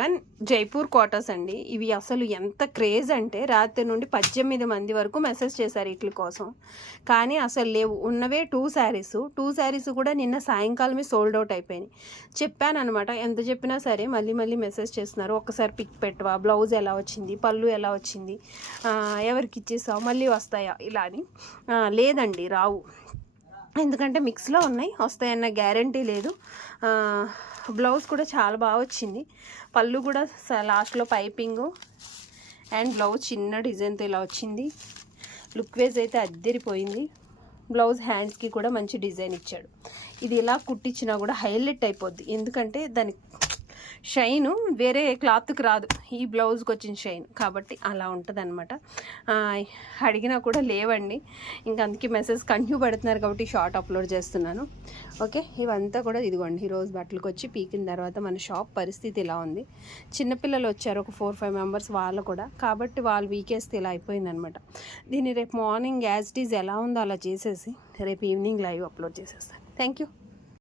One Jaipur quarters అండి. ఇవి అసలు ఎంత క్రేజ్ అంటే రాత్రి నుండి 18 మంది వరకు మెసేజ్ చేశారు వీటి కోసం. కానీ అసలు లేవు. ఉన్నవే 2 శారీస్ కూడా నిన్న సాయంకాలమే సోల్డ్ అవుట్ అయిపోయినాయి. చెప్పాను అనమాట, ఎంత చెప్పినా సరే మళ్ళీ మెసేజ్ చేస్తున్నారు. ఒక్కసారి పిక్ పెట్టవా, బ్లౌజ్ ఎలా వచ్చింది, పళ్ళు ఎలా వచ్చింది, ఎవరికి ఇచ్చేసావు, మళ్ళీ వస్తాయా ఇలా అని. లేదండి, రావు. ఎందుకంటే మిక్స్లో ఉన్నాయి, వస్తాయన్న గ్యారంటీ లేదు. బ్లౌజ్ కూడా చాలా బాగా వచ్చింది. పళ్ళు కూడా లాస్ట్లో పైపింగు అండ్ బ్లౌజ్ చిన్న డిజైన్తో ఇలా వచ్చింది. లుక్ వేజ్ అయితే అద్దరిపోయింది. బ్లౌజ్ హ్యాండ్స్కి కూడా మంచి డిజైన్ ఇచ్చాడు. ఇది ఇలా కుట్టించినా కూడా హైలైట్ అయిపోద్ది, ఎందుకంటే దాని షైను వేరే క్లాత్కి రాదు, ఈ బ్లౌజ్కి వచ్చిన షైన్ కాబట్టి అలా ఉంటుంది అనమాట. అడిగినా కూడా లేవండి, ఇంకా అందుకే మెసేజ్ కంటిన్యూ పెడుతున్నారు కాబట్టి షార్ట్ అప్లోడ్ చేస్తున్నాను. ఓకే, ఇవంతా కూడా ఇదిగోండి ఈరోజు బట్టలకు వచ్చి పీకిన తర్వాత మన షాప్ పరిస్థితి ఇలా ఉంది. చిన్నపిల్లలు వచ్చారు ఒక 4-5 మెంబర్స్, వాళ్ళు కూడా కాబట్టి వాళ్ళు వీకేస్తే ఇలా అయిపోయిందనమాట. దీన్ని రేపు మార్నింగ్ యాజ్ ఇట్ ఈజ్ ఎలా ఉందో అలా చేసేసి రేపు ఈవినింగ్ లైవ్ అప్లోడ్ చేసేస్తాను. Thank you.